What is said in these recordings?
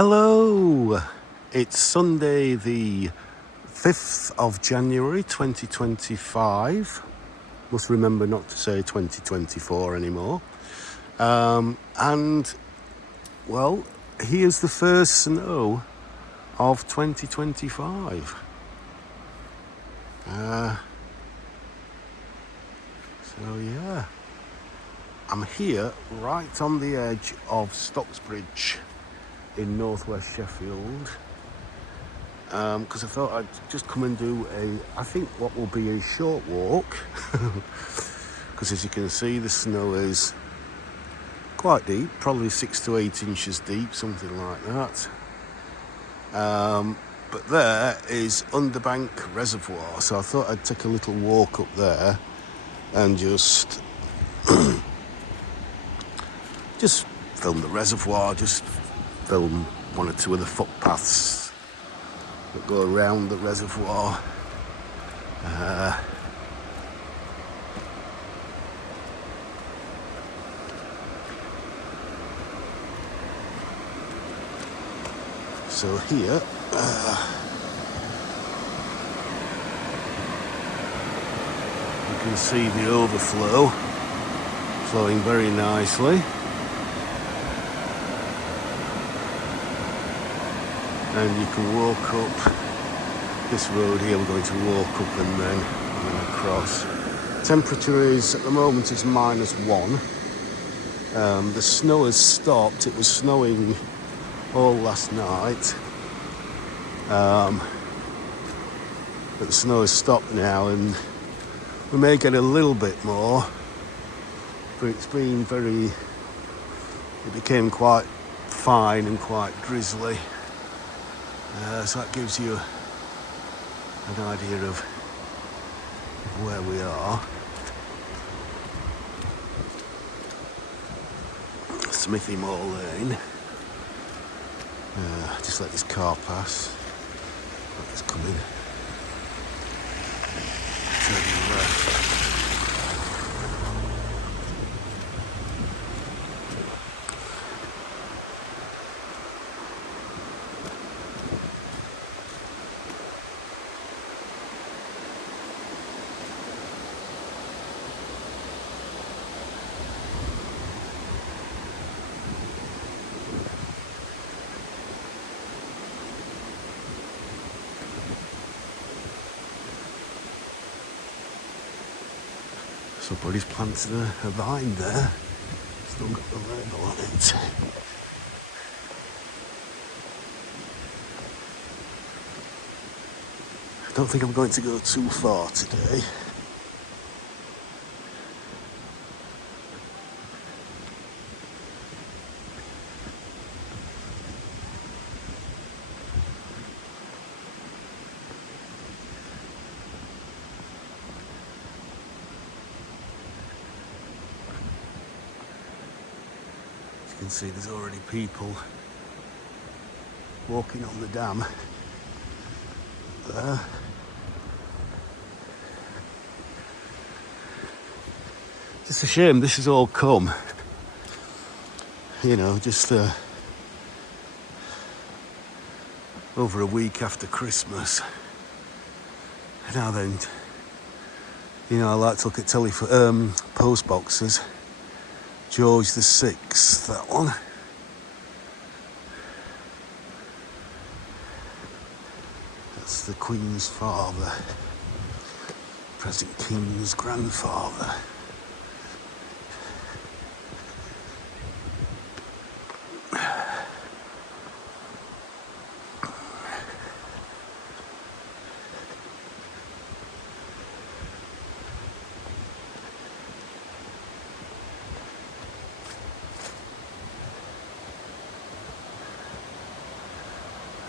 Hello, it's Sunday the 5th of January 2025. Must remember not to say 2024 anymore. And, well, here's the first snow of 2025. So yeah, I'm here right on the edge of Stocksbridge in northwest Sheffield, because I thought I'd just come and do I think what will be a short walk, because as you can see the snow is quite deep, probably 6 to 8 inches deep, something like that. But there is Underbank Reservoir, so I thought I'd take a little walk up there and just film the reservoir, just film one or two of the footpaths that go around the reservoir. So here, you can see the overflow flowing very nicely. And you can walk up this road here. We're going to walk up and then across. Temperature is, at the moment, is -1. The snow has stopped. It was snowing all last night. But the snow has stopped now, and we may get a little bit more. But it's been it became quite fine and quite drizzly. So that gives you an idea of where we are. Smithy Moor Lane. Just let this car pass. It's coming. Turning left. Somebody's planted a vine there. Still got the label on it. I don't think I'm going to go too far today. You can see there's already people walking on the dam there. It's a shame this has all come, just over a week after Christmas. Now then, I like to look at post boxes. George the VI, that one. That's the Queen's father, present King's grandfather.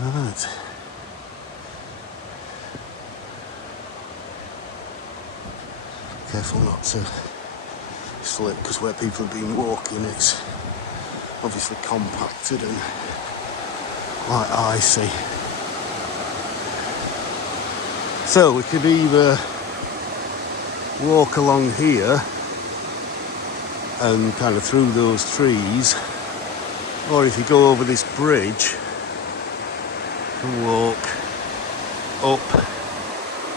Right. Careful not to slip, because where people have been walking it's obviously compacted and quite icy. So we could either walk along here and kind of through those trees, or if you go over this bridge and walk up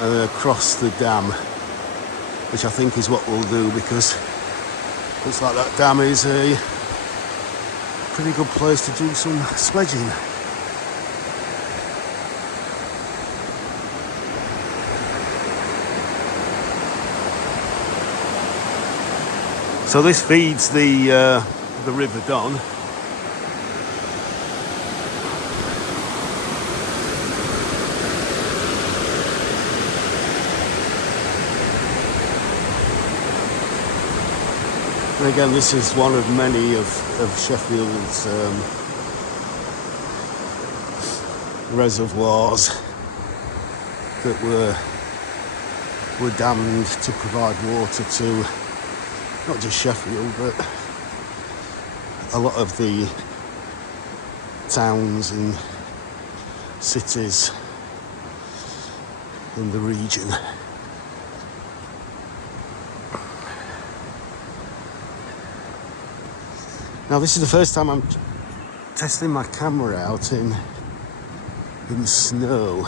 and then across the dam, which I think is what we'll do, because looks like that dam is a pretty good place to do some sledging. So this feeds the River Don. And again, this is one of many of Sheffield's reservoirs that were dammed to provide water to not just Sheffield, but a lot of the towns and cities in the region. Now this is the first time I'm testing my camera out in snow,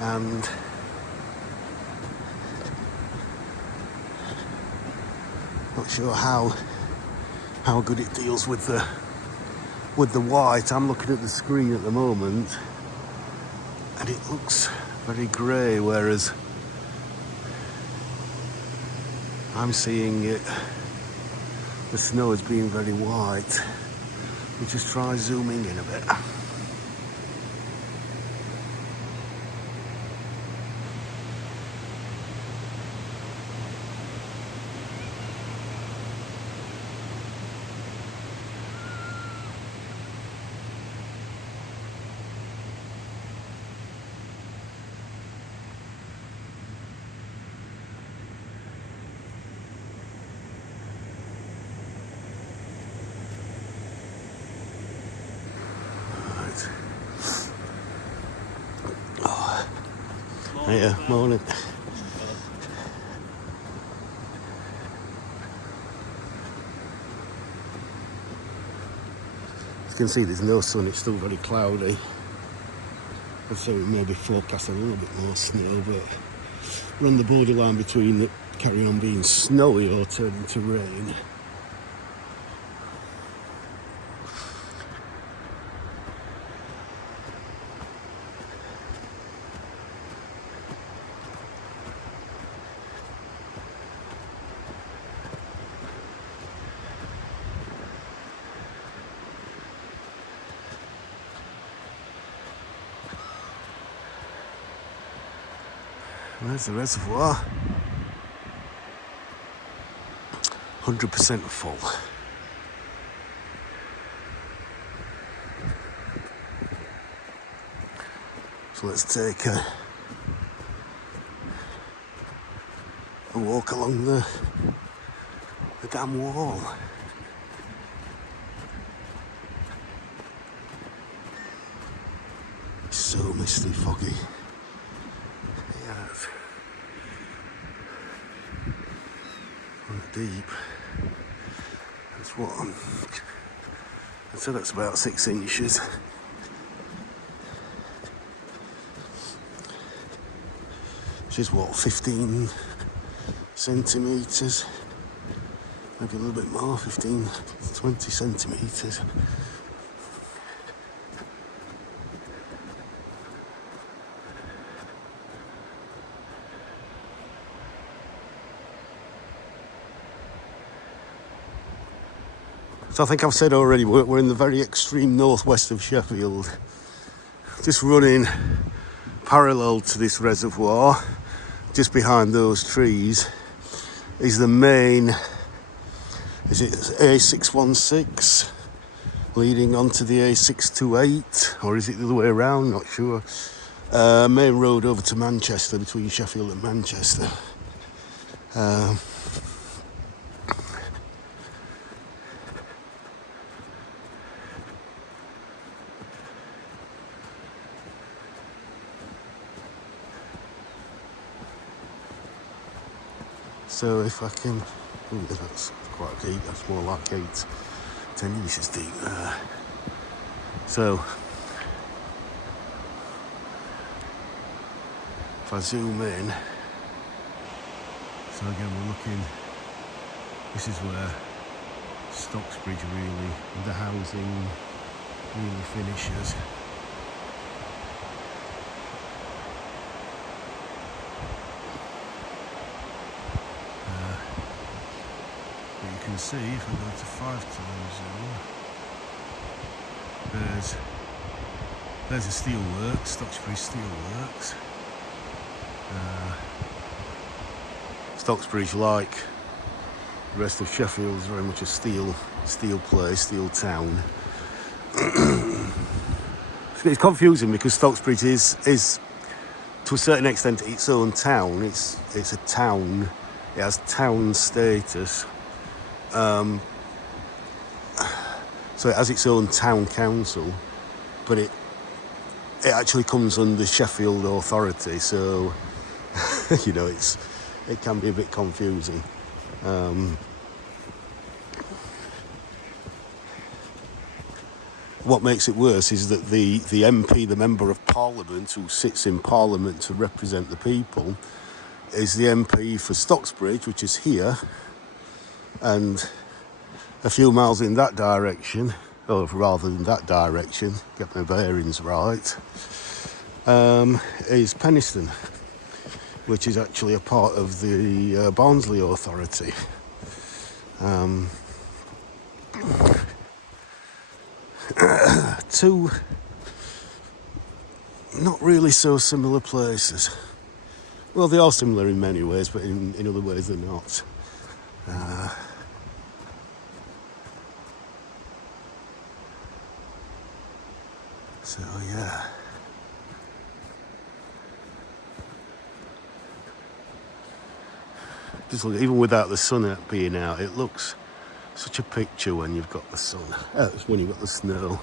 and not sure how good it deals with the white. I'm looking at the screen at the moment and it looks very grey, whereas I'm seeing it, the snow as being very white. We'll just try zooming in a bit. Yeah, morning. As you can see, there's no sun, it's still very cloudy. I'd say we may be forecasting a little bit more snow, but we're on the borderline between it carrying on being snowy or turning to rain. There's the reservoir, 100% full. So let's take a walk along the dam wall. It's so misty, foggy. Deep. That's what I'd say that's about 6 inches. Which is what, 15 centimetres? Maybe a little bit more, 15, 20 centimetres. So I think I've said already, we're in the very extreme northwest of Sheffield, just running parallel to this reservoir. Just behind those trees is the main, is it A616 leading onto the A628, or is it the other way around, not sure. Main road over to Manchester, between Sheffield and Manchester. So if I can, that's quite deep, that's more like 10 inches deep. So, If I zoom in, so again we're looking, this is where Stocksbridge really, the housing really finishes. But you can see if I go to 5x zoom, there's a steelworks, Stocksbridge Steelworks. Stocksbridge, like the rest of Sheffield, is very much a steel place, steel town. It's confusing because Stocksbridge is to a certain extent its own town. It's a town. It has town status. So it has its own town council, but it actually comes under Sheffield Authority. So you know, it can be a bit confusing. What makes it worse is that the MP, the Member of Parliament, who sits in Parliament to represent the people, is the MP for Stocksbridge, which is here, and a few miles in that direction, or rather in that direction, get my bearings right, is Penistone, which is actually a part of the Barnsley Authority. Two not really so similar places. Well, they are similar in many ways, but in other ways they're not. So yeah. Just look, even without the sun being out, it looks such a picture when you've got the sun. It's when you've got the snow.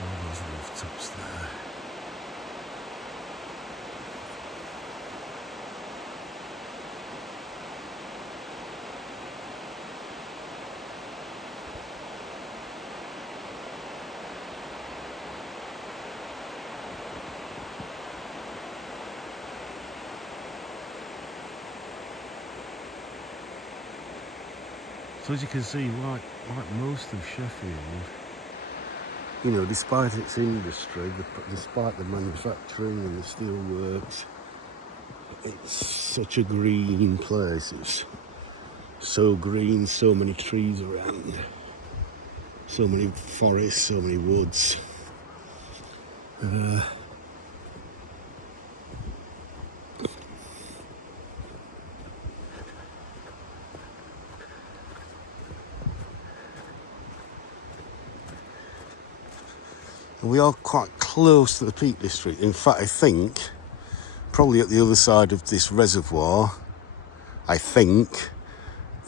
All those rooftops there. So as you can see, like most of Sheffield, you know, despite its industry, despite the manufacturing and the steelworks, it's such a green place. It's so green, so many trees around, so many forests, so many woods. We are quite close to the Peak District. In fact, I think probably at the other side of this reservoir, I think,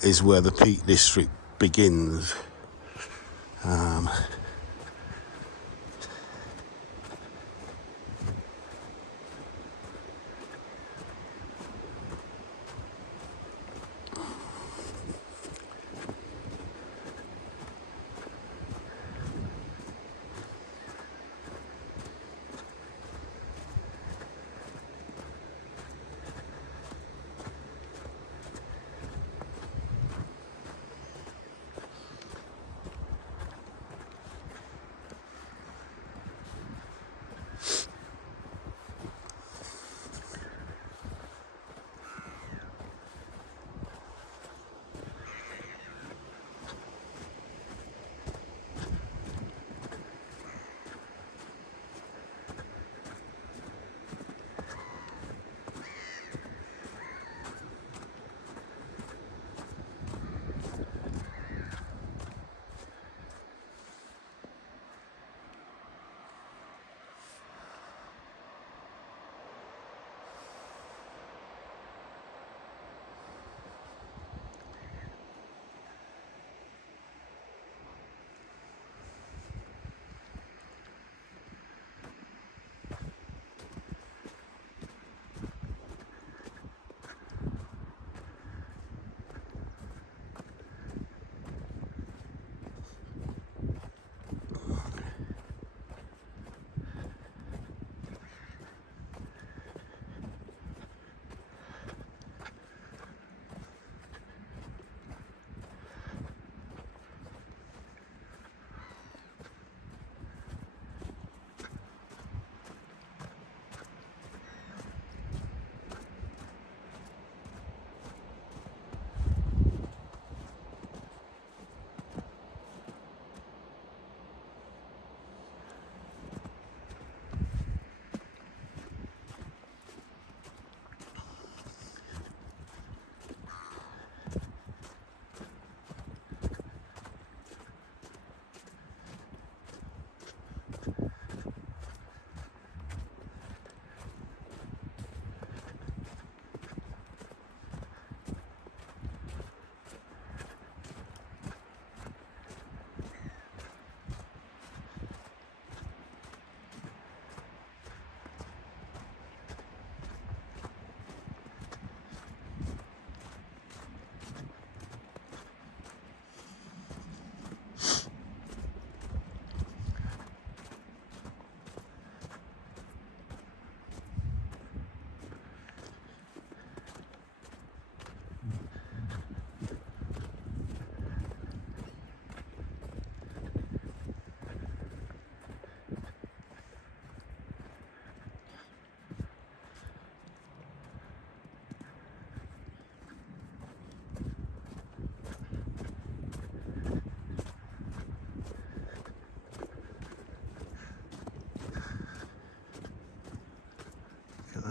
is where the Peak District begins.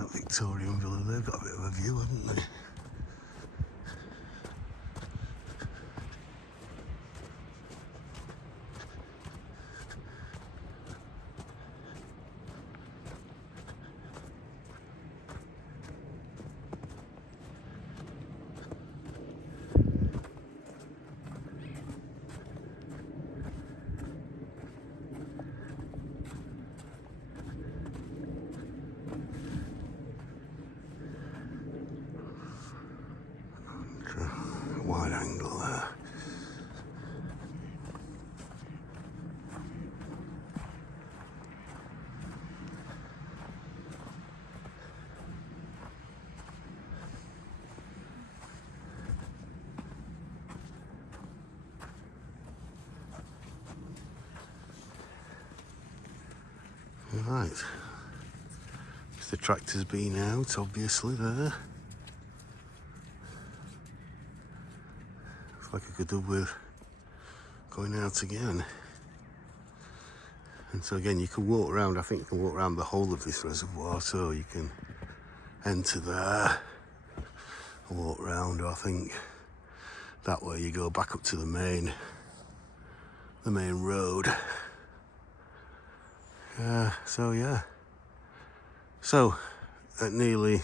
That Victorian villa, they've got a bit of a view, haven't they? Wide angle there. Right. The tractor's been out, obviously, there. Looks like I could do with going out again. And so again, you can walk around, I think you can walk around the whole of this reservoir, so you can enter there, walk around, I think that way you go back up to the main road. So yeah. So at nearly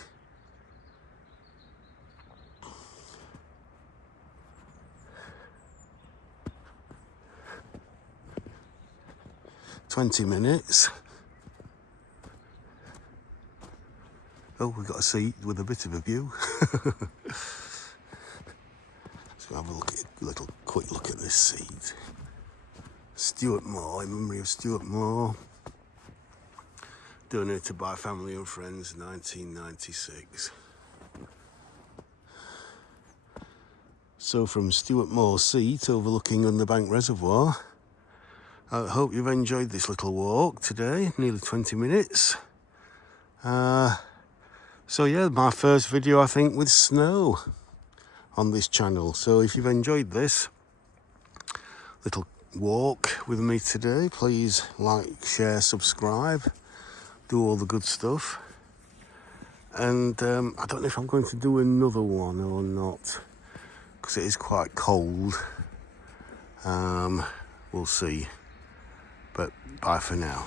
$20 minutes. Oh, we've got a seat with a bit of a view. So have a look at quick look at this seat. Stuart Moore, in memory of Stuart Moore. Donated by family and friends, 1996. So from Stuart Moore's seat overlooking Underbank Reservoir, I hope you've enjoyed this little walk today, nearly 20 minutes. So yeah, my first video I think with snow on this channel. So if you've enjoyed this little walk with me today, please like, share, subscribe, do all the good stuff. And I don't know if I'm going to do another one or not, because it is quite cold. We'll see. But bye for now.